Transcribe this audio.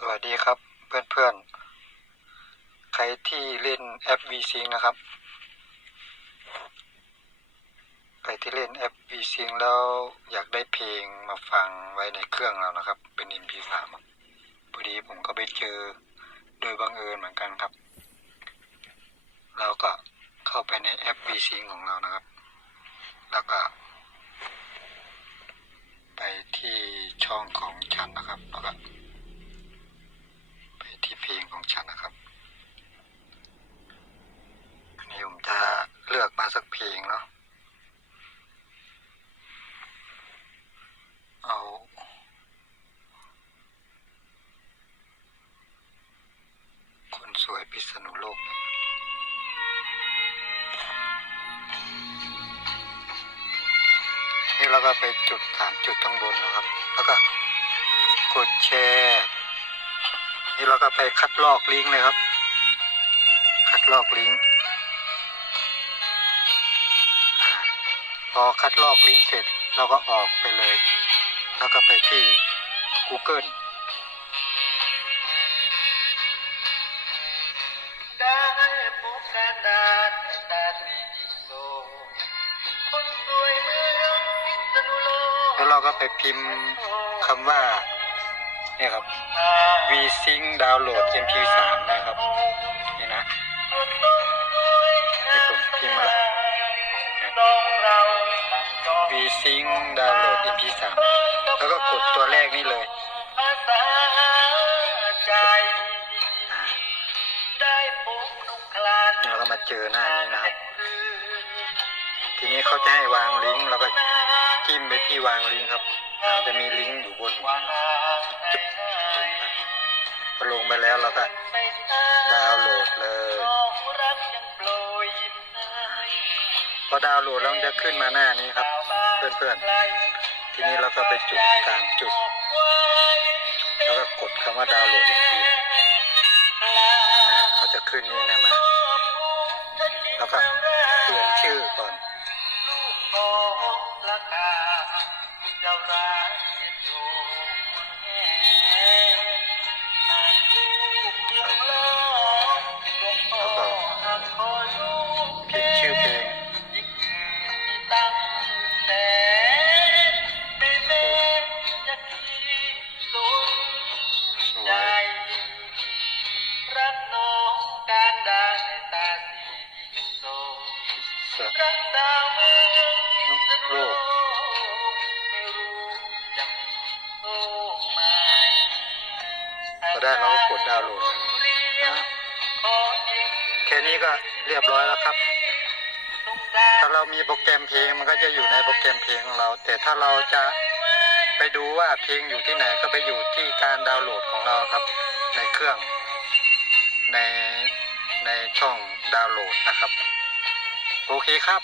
สวัสดีครับเพื่อนๆ ใครที่เล่นแอป VSync นะครับ ใครที่เล่นแอป VSync แล้วอยากได้เพลงมาฟังไว้ในเครื่องเรานะครับ เป็น MP3 พอดีผมก็ไปเจอโดยบังเอิญเหมือนกันครับ เราก็เข้าไปในแอป VSync ของเรานะครับ แล้วก็ ไปที่ช่องของฉันนะครับแล้วก็ ไปที่เพลงของฉันนะครับ อันนี้ผมจะเลือกมาสัก เพลงเนาะเอาคนสวยพิษณุโลกนี่ยนี่เราก็ไปจุดสามจุดข้างบนนะครับ แล้วก็กดแชร์ นี่เราก็ไปคัดลอกลิงก์เลยครับ คัดลอกลิงก์ พอคัดลอกลิงก์เสร็จเราก็ออกไปเลย แล้วก็ไปที่ Google ได้พบการดานตาสีดิโซคนสวยเมืองพิษณุโลกแล้วเราก็ไปพิมพ์คำว่าเนี่ยครับ VSync Download MP3 นะครับ นี่นะ Download MP3 แล้วก็กดตัวแรกนี่เลยภาษาใจอ่าได้พบนุกคลานแล้วก็มาเจอหน้านี้นะครับ ทีนี้เขาจะให้วางลิงก์เราก็จิ้มไปที่วางลิงก์ครับอ่าจะมีลิงก์อยู่บนว่าจุดลงไปพอลงไปแล้วเราก็ดาวน์โหลดเลยของรักยังโปรยยิ้มให้พอดาวน์โหลดแล้วมันจะขึ้นมาหน้านี้ครับ เพื่อนๆ ทีนี้เราก็ไปจุดสามจุด แล้วก็กดคำว่าดาวน์โหลดอีกทีนึงอ่าเขาจะขึ้นนี่นะมา แล้วก็เปลี่ยนชื่อก่อน โลโลกกไม่รู้จังโลกไหมพอได้เราก็กดดาวน์โหลดนะแค่นี้ก็เรียบร้อยแล้วครับ ถ้าเรามีโปรแกรมเพลงมันก็จะอยู่ในโปรแกรมเพลงของเรา แต่ถ้าเราจะไปดูว่าเพลงอยู่ที่ไหนก็ไปอยู่ที่การดาวน์โหลดของเราครับ ในเครื่องในในช่องดาวน์โหลดนะครับ โอเคครับ